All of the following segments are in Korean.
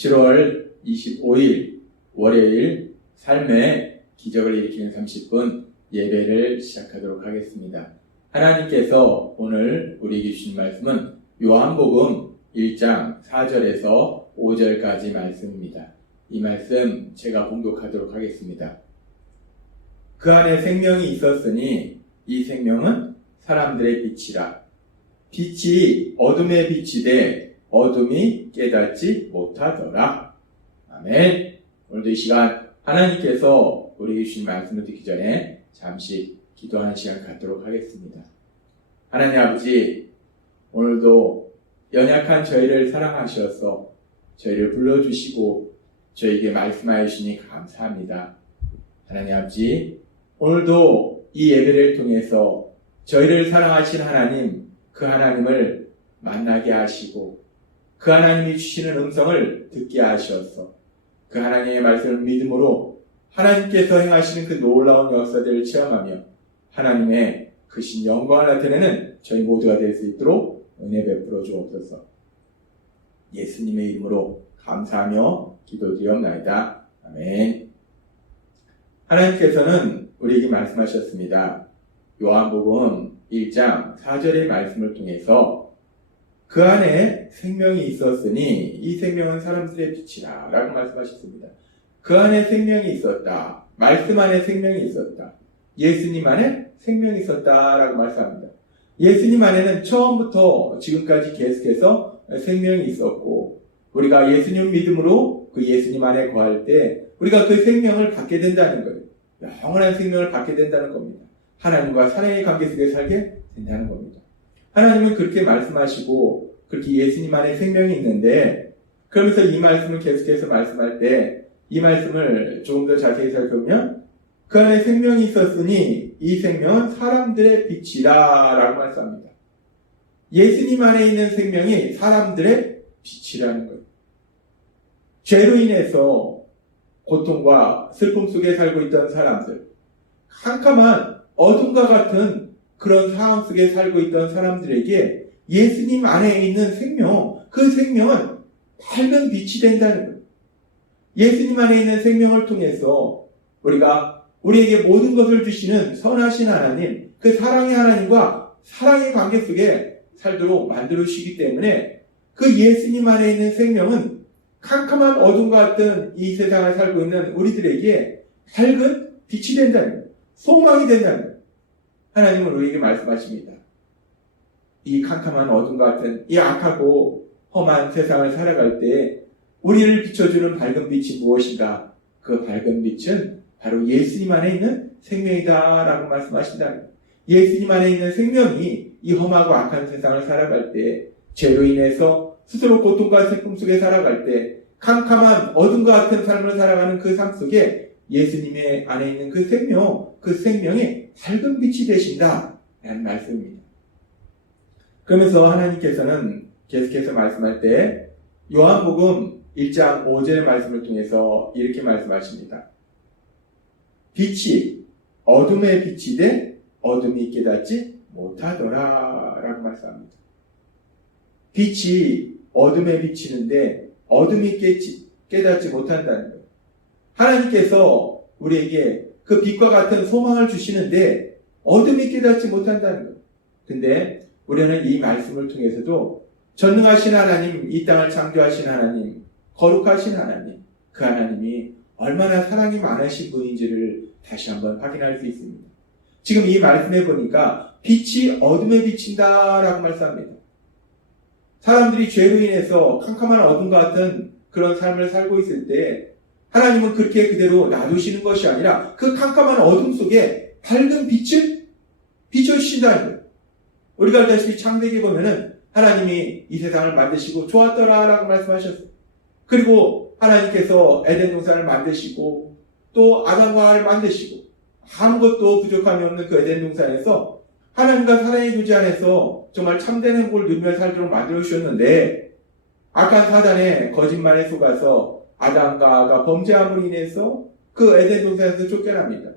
7월 25일 월요일 삶의 기적을 일으키는 30분 예배를 시작하도록 하겠습니다. 하나님께서 오늘 우리에게 주신 말씀은 요한복음 1장 4절에서 5절까지 말씀입니다. 이 말씀 제가 봉독하도록 하겠습니다. 그 안에 생명이 있었으니 이 생명은 사람들의 빛이라. 빛이 어둠에 비치되 어둠이 깨닫지 못하더라. 아멘. 오늘도 이 시간 하나님께서 우리에게 주신 말씀을 듣기 전에 잠시 기도하는 시간 갖도록 하겠습니다. 하나님 아버지, 오늘도 연약한 저희를 사랑하셔서 저희를 불러주시고 저희에게 말씀하여 주시니 감사합니다. 하나님 아버지, 오늘도 이 예배를 통해서 저희를 사랑하신 하나님, 그 하나님을 만나게 하시고 그 하나님이 주시는 음성을 듣게 하셔서 그 하나님의 말씀을 믿음으로 하나님께서 행하시는 그 놀라운 역사들을 체험하며 하나님의 크신 영광을 나타내는 저희 모두가 될 수 있도록 은혜 베풀어 주옵소서. 예수님의 이름으로 감사하며 기도드리옵나이다. 아멘. 하나님께서는 우리에게 말씀하셨습니다. 요한복음 1장 4절의 말씀을 통해서 그 안에 생명이 있었으니 이 생명은 사람들의 빛이라 라고 말씀하셨습니다. 그 안에 생명이 있었다. 말씀 안에 생명이 있었다. 예수님 안에 생명이 있었다 라고 말씀합니다. 예수님 안에는 처음부터 지금까지 계속해서 생명이 있었고 우리가 예수님 믿음으로 그 예수님 안에 거할 때 우리가 그 생명을 받게 된다는 거예요. 영원한 생명을 받게 된다는 겁니다. 하나님과 사랑의 관계 속에 살게 된다는 겁니다. 하나님은 그렇게 말씀하시고 그렇게 예수님 안에 생명이 있는데 그러면서 이 말씀을 계속해서 말씀할 때 이 말씀을 조금 더 자세히 살펴보면 그 안에 생명이 있었으니 이 생명은 사람들의 빛이라 라고 말씀합니다. 예수님 안에 있는 생명이 사람들의 빛이라는 거예요. 죄로 인해서 고통과 슬픔 속에 살고 있던 사람들, 캄캄한 어둠과 같은 그런 상황 속에 살고 있던 사람들에게 예수님 안에 있는 생명, 그 생명은 밝은 빛이 된다는 거예요. 예수님 안에 있는 생명을 통해서 우리가 우리에게 모든 것을 주시는 선하신 하나님, 그 사랑의 하나님과 사랑의 관계 속에 살도록 만들어 주시기 때문에 그 예수님 안에 있는 생명은 캄캄한 어둠과 같은 이 세상을 살고 있는 우리들에게 밝은 빛이 된다는 거예요. 소망이 된다는 거예요. 하나님은 우리에게 말씀하십니다. 이 캄캄한 어둠과 같은 이 악하고 험한 세상을 살아갈 때 우리를 비춰주는 밝은 빛이 무엇인가? 그 밝은 빛은 바로 예수님 안에 있는 생명이다 라고 말씀하신다. 예수님 안에 있는 생명이 이 험하고 악한 세상을 살아갈 때 죄로 인해서 스스로 고통과 슬픔 속에 살아갈 때 캄캄한 어둠과 같은 삶을 살아가는 그 삶 속에 예수님의 안에 있는 그 생명, 그 생명이 밝은 빛이 되신다 라는 말씀입니다. 그러면서 하나님께서는 계속해서 말씀할 때 요한복음 1장 5절의 말씀을 통해서 이렇게 말씀하십니다. 빛이 어둠에 비치되 어둠이 깨닫지 못하더라 라고 말씀합니다. 빛이 어둠에 비치는데 어둠이 깨닫지 못한다는 거예요. 하나님께서 우리에게 그 빛과 같은 소망을 주시는데 어둠이 깨닫지 못한다는 거예요. 근데 우리는 이 말씀을 통해서도 전능하신 하나님, 이 땅을 창조하신 하나님, 거룩하신 하나님, 그 하나님이 얼마나 사랑이 많으신 분인지를 다시 한번 확인할 수 있습니다. 지금 이 말씀에 보니까 빛이 어둠에 비친다라고 말씀합니다. 사람들이 죄로 인해서 캄캄한 어둠과 같은 그런 삶을 살고 있을 때 하나님은 그렇게 그대로 놔두시는 것이 아니라 그 캄캄한 어둠 속에 밝은 빛을 비춰주신다는 거예요. 우리가 알다시피 창세기에 보면은 하나님이 이 세상을 만드시고 좋았더라 라고 말씀하셨어요. 그리고 하나님께서 에덴 동산을 만드시고 또 아담과 하와를 만드시고 아무것도 부족함이 없는 그 에덴 동산에서 하나님과 사랑의 교제 안에서 정말 참된 행복을 누리며 살도록 만들어 주셨는데 악한 사단의 거짓말에 속아서 아담과 하와가 범죄함으로 인해서 그 에덴 동산에서 쫓겨납니다.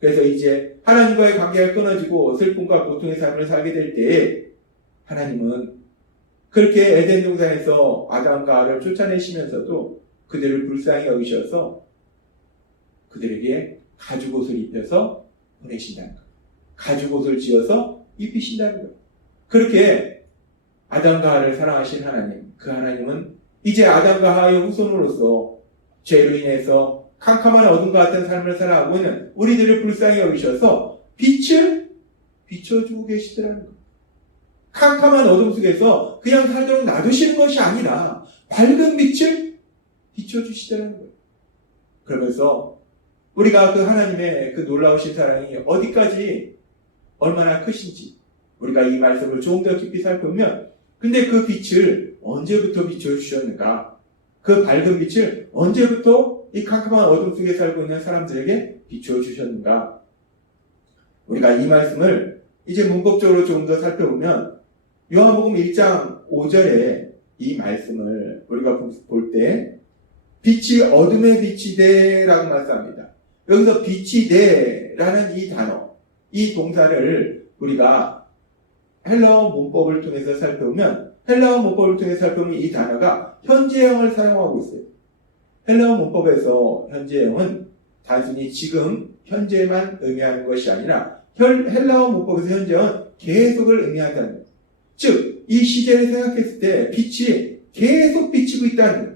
그래서 이제 하나님과의 관계가 끊어지고 슬픔과 고통의 삶을 살게 될 때에 하나님은 그렇게 에덴 동산에서 아담과 하와를 쫓아내시면서도 그들을 불쌍히 여기셔서 그들에게 가죽옷을 입혀서 보내신다는 거예요. 가죽옷을 지어서 입히신다는 거예요. 그렇게 아담과 하와를 사랑하신 하나님, 그 하나님은 이제 아담과 하와의 후손으로서 죄로 인해서 캄캄한 어둠과 같은 삶을 살아가고 있는 우리들을 불쌍히 여기셔서 빛을 비춰주고 계시더라는 거예요. 캄캄한 어둠 속에서 그냥 살도록 놔두시는 것이 아니라 밝은 빛을 비춰주시더라는 거예요. 그러면서 우리가 그 하나님의 그 놀라우신 사랑이 어디까지 얼마나 크신지 우리가 이 말씀을 조금 더 깊이 살펴보면, 근데 그 빛을 언제부터 비춰주셨는가? 그 밝은 빛을 언제부터 이 캄캄한 어둠 속에 살고 있는 사람들에게 비춰주셨는가? 우리가 이 말씀을 이제 문법적으로 조금 더 살펴보면 요한복음 1장 5절에 이 말씀을 우리가 볼 때 빛이 어둠에 빛이 되라고 말씀합니다. 여기서 빛이 되라는 이 단어, 이 동사를 우리가 헬라어 문법을 통해서 살펴보면, 헬라어 문법을 통해서 살펴보면 이 단어가 현재형을 사용하고 있어요. 헬라어 문법에서 현재형은 단순히 지금 현재만 의미하는 것이 아니라 헬라어 문법에서 현재형은 계속을 의미한다는 거예요. 즉, 이 시제를 생각했을 때 빛이 계속 비치고 있다는 거예요.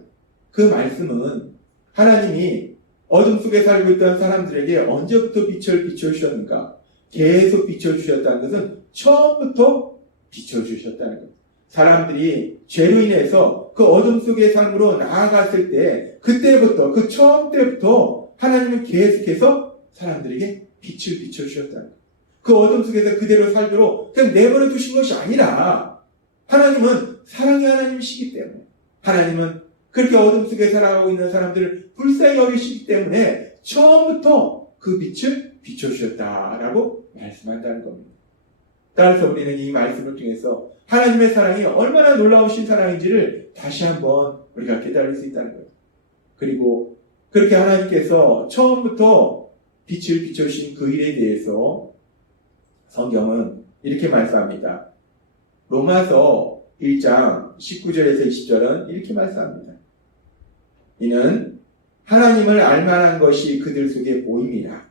그 말씀은 하나님이 어둠 속에 살고 있던 사람들에게 언제부터 빛을 비춰주셨는가? 계속 비춰주셨다는 것은 처음부터 비춰주셨다는 것. 사람들이 죄로 인해서 그 어둠 속의 삶으로 나아갔을 때, 그때부터, 그 처음 때부터 하나님은 계속해서 사람들에게 빛을 비춰주셨다는 것. 그 어둠 속에서 그대로 살도록 그냥 내버려 두신 것이 아니라, 하나님은 사랑의 하나님이시기 때문에, 하나님은 그렇게 어둠 속에 살아가고 있는 사람들을 불쌍히 여기시기 때문에 처음부터 그 빛을 비춰주셨다라고 말씀한다는 겁니다. 따라서 우리는 이 말씀을 통해서 하나님의 사랑이 얼마나 놀라우신 사랑인지를 다시 한번 우리가 깨달을 수 있다는 거예요. 그리고 그렇게 하나님께서 처음부터 빛을 비춰주신 그 일에 대해서 성경은 이렇게 말씀합니다. 로마서 1장 19절에서 20절은 이렇게 말씀합니다. 이는 하나님을 알만한 것이 그들 속에 보임이라.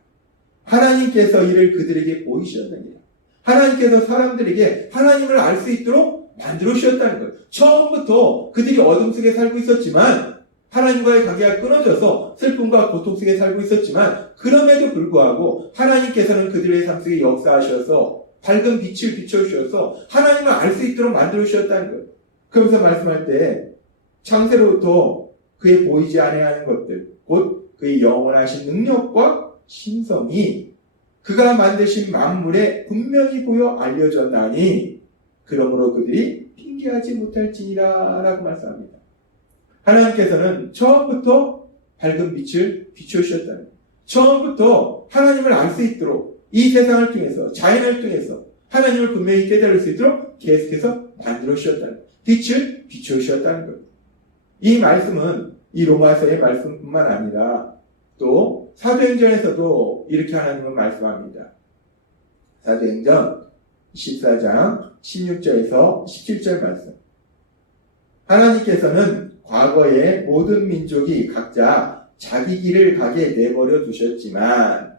하나님께서 이를 그들에게 보이셨느니라. 하나님께서 사람들에게 하나님을 알 수 있도록 만들어 주셨다는 거예요. 처음부터 그들이 어둠 속에 살고 있었지만, 하나님과의 관계가 끊어져서 슬픔과 고통 속에 살고 있었지만, 그럼에도 불구하고 하나님께서는 그들의 삶 속에 역사하셔서 밝은 빛을 비춰주셔서 하나님을 알 수 있도록 만들어 주셨다는 거예요. 그러면서 말씀할 때 창세로부터 그의 보이지 아니하는 것들, 곧 그의 영원하신 능력과 신성이 그가 만드신 만물에 분명히 보여 알려졌나니 그러므로 그들이 핑계하지 못할지니라 라고 말씀합니다. 하나님께서는 처음부터 밝은 빛을 비춰주셨다는 거예요. 처음부터 하나님을 알 수 있도록 이 세상을 통해서, 자연을 통해서 하나님을 분명히 깨달을 수 있도록 계속해서 만들어 주셨다는 거예요. 빛을 비춰주셨다는 거예요. 이 말씀은 이 로마서의 말씀뿐만 아니라 또 사도행전에서도 이렇게 하나님은 말씀합니다. 사도행전 14장 16절에서 17절 말씀. 하나님께서는 과거에 모든 민족이 각자 자기 길을 가게 내버려 두셨지만,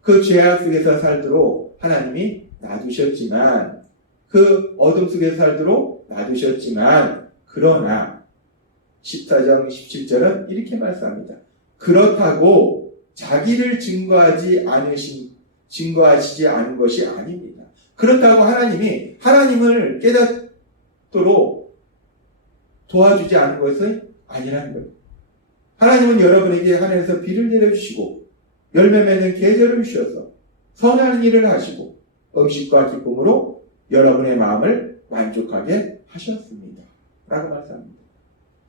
그 죄악 속에서 살도록 하나님이 놔두셨지만, 그 어둠 속에서 살도록 놔두셨지만, 그러나 14장 17절은 이렇게 말씀합니다. 그렇다고 자기를 증거하시지 않은 것이 아닙니다. 그렇다고 하나님이 하나님을 깨닫도록 도와주지 않은 것은 아니라는 거예요. 하나님은 여러분에게 하늘에서 비를 내려주시고 열매 맺는 계절을 주셔서 선한 일을 하시고 음식과 기쁨으로 여러분의 마음을 만족하게 하셨습니다. 라고 말씀합니다.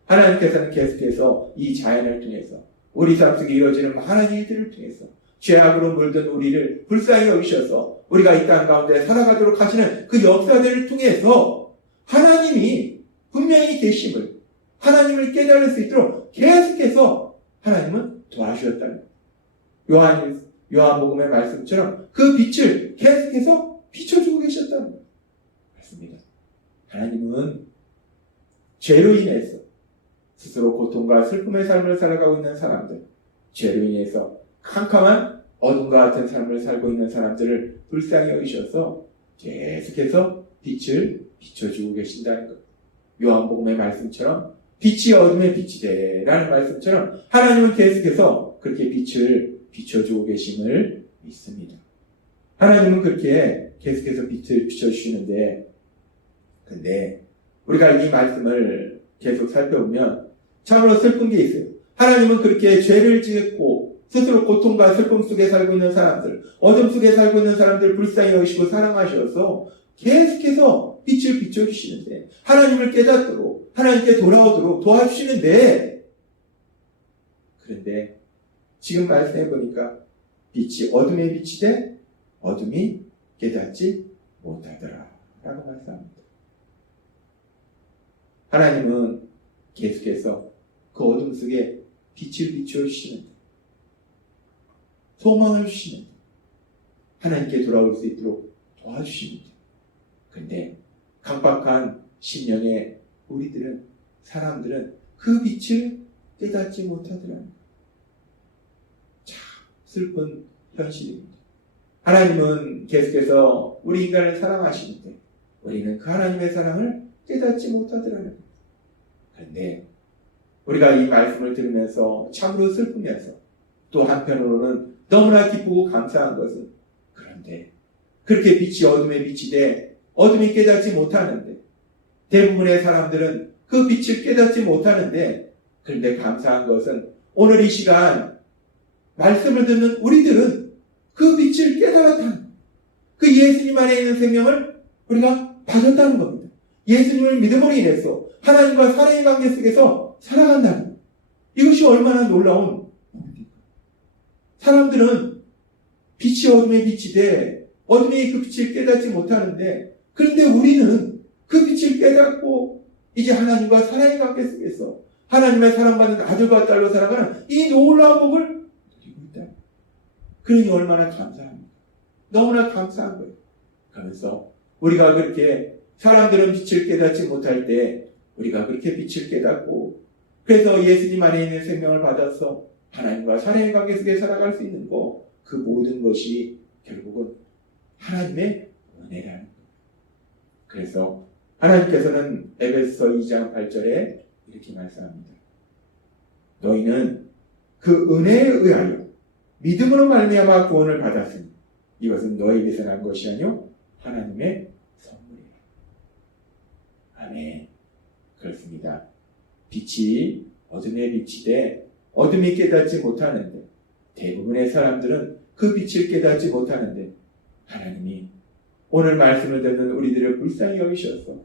하나님께서는 계속해서 이 자연을 통해서 우리 삶 속에 이루어지는 많은 일들을 통해서 죄악으로 물든 우리를 불쌍히 여기셔서 우리가 이 땅 가운데 살아가도록 하시는 그 역사들을 통해서 하나님이 분명히 계심을, 하나님을 깨달을 수 있도록 계속해서 하나님은 도와주셨다는 거예요. 요한복음의 말씀처럼 그 빛을 계속해서 비춰주고 계셨다는 거예요. 맞습니다. 하나님은 죄로 인해서 스스로 고통과 슬픔의 삶을 살아가고 있는 사람들, 죄로 인해서 캄캄한 어둠과 같은 삶을 살고 있는 사람들을 불쌍히 여기셔서 계속해서 빛을 비춰주고 계신다는 것. 요한복음의 말씀처럼 빛이 어둠에 빛이 되라는 말씀처럼 하나님은 계속해서 그렇게 빛을 비춰주고 계심을 믿습니다. 하나님은 그렇게 계속해서 빛을 비춰주시는데, 근데 우리가 이 말씀을 계속 살펴보면 참으로 슬픈 게 있어요. 하나님은 그렇게 죄를 지었고 스스로 고통과 슬픔 속에 살고 있는 사람들, 어둠 속에 살고 있는 사람들을 불쌍히 여기시고 사랑하셔서 계속해서 빛을 비춰주시는데, 하나님을 깨닫도록 하나님께 돌아오도록 도와주시는데, 그런데 지금 말씀해 보니까 빛이 어둠에 빛이 돼 어둠이 깨닫지 못하더라 라고 말씀합니다. 하나님은 계속해서 그 어둠 속에 빛을 비춰주시는데, 소망을 주시는데, 하나님께 돌아올 수 있도록 도와주십니다. 근데 강박한 심령의 우리들은, 사람들은 그 빛을 깨닫지 못하더라는 거예요. 참 슬픈 현실입니다. 하나님은 계속해서 우리 인간을 사랑하시는데 우리는 그 하나님의 사랑을 깨닫지 못하더라는 거예요. 그런데 우리가 이 말씀을 들으면서 참으로 슬프면서 또 한편으로는 너무나 기쁘고 감사한 것은, 그런데 그렇게 빛이 어둠에 빛이 돼 어둠이 깨닫지 못하는데, 대부분의 사람들은 그 빛을 깨닫지 못하는데, 그런데 감사한 것은 오늘 이 시간 말씀을 듣는 우리들은 그 빛을 깨달았다는, 그 예수님 안에 있는 생명을 우리가 받았다는 겁니다. 예수님을 믿음으로 인해서 하나님과 사랑의 관계 속에서 살아간다는 것. 이것이 얼마나 놀라운 일입니까? 사람들은 빛이 어둠에 빛이 돼 어둠이 그 빛을 깨닫지 못하는데, 그런데 우리는 그 빛을 깨닫고 이제 하나님과 사랑의 관계 속에서 하나님의 사랑받는 아들과 딸로 살아가는 이 놀라운 복을 누리고 있다. 그러니 얼마나 감사합니까? 너무나 감사한 거예요. 그러면서 우리가 그렇게 사람들은 빛을 깨닫지 못할 때 우리가 그렇게 빛을 깨닫고, 그래서 예수님 안에 있는 생명을 받아서 하나님과 사랑의 관계 속에 살아갈 수 있는 거, 그 모든 것이 결국은 하나님의 은혜라는 거예요. 그래서 하나님께서는 에베소서 2장 8절에 이렇게 말씀합니다. 너희는 그 은혜에 의하여 믿음으로 말미암아 구원을 받았으니 이것은 너희에게서 난 것이 아니요 하나님의 선물이라. 아멘. 그렇습니다. 빛이 어둠에 빛이 돼 어둠이 깨닫지 못하는데, 대부분의 사람들은 그 빛을 깨닫지 못하는데, 하나님이 오늘 말씀을 듣는 우리들을 불쌍히 여기셔서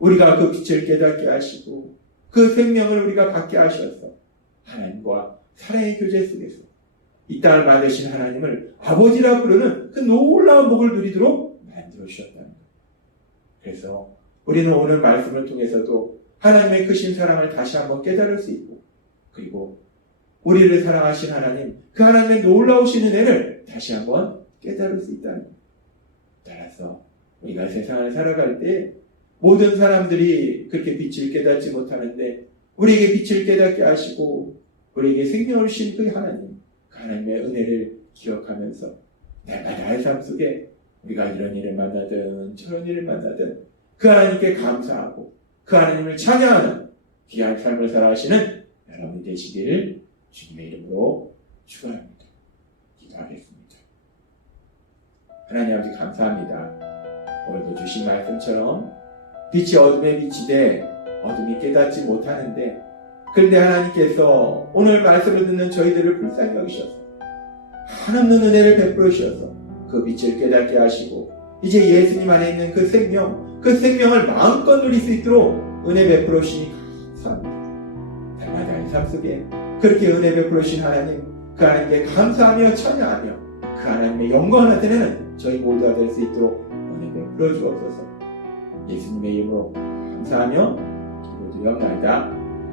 우리가 그 빛을 깨닫게 하시고 그 생명을 우리가 받게 하셔서 하나님과 사랑의 교제 속에서 이 땅을 만드신 하나님을 아버지라 부르는 그 놀라운 복을 누리도록 만들어 주셨다는 거예요. 그래서 우리는 오늘 말씀을 통해서도 하나님의 크신 사랑을 다시 한번 깨달을 수 있고, 그리고 우리를 사랑하신 하나님, 그 하나님의 놀라우신 은혜를 다시 한번 깨달을 수 있다는 거예요. 따라서 우리가 세상을 살아갈 때 모든 사람들이 그렇게 빛을 깨닫지 못하는데, 우리에게 빛을 깨닫게 하시고 우리에게 생명을 주신 그 하나님, 그 하나님의 은혜를 기억하면서 내가 나의 삶 속에 우리가 이런 일을 만나든 저런 일을 만나든 그 하나님께 감사하고 그 하나님을 찬양하는 귀한 삶을 살아가시는 여러분이 되시기를 주님의 이름으로 축원합니다. 기도하겠습니다. 하나님 아버지 감사합니다. 오늘도 주신 말씀처럼 빛이 어둠에 빛이 돼 어둠이 깨닫지 못하는데, 그런데 하나님께서 오늘 말씀을 듣는 저희들을 불쌍히 여기셔서 한없는 은혜를 베풀어 주셔서 그 빛을 깨닫게 하시고 이제 예수님 안에 있는 그 생명, 그 생명을 마음껏 누릴 수 있도록 은혜 베풀어 주시니 감사합니다. 날마다 이 삶 속에 그렇게 은혜 베풀어 주신 하나님, 그 하나님께 감사하며 찬양하며 그 하나님의 영광을 나타내는 저희 모두가 될 수 있도록 은혜 베풀어 주옵소서. 예수님의 이름으로 감사하며 기도드리옵나이다.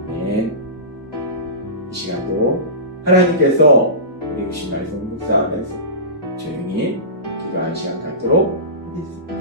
아멘. 이 시간도 하나님께서 우리 주신 말씀을 묵상하면서 조용히 기도하는 시간 갖도록 하겠습니다.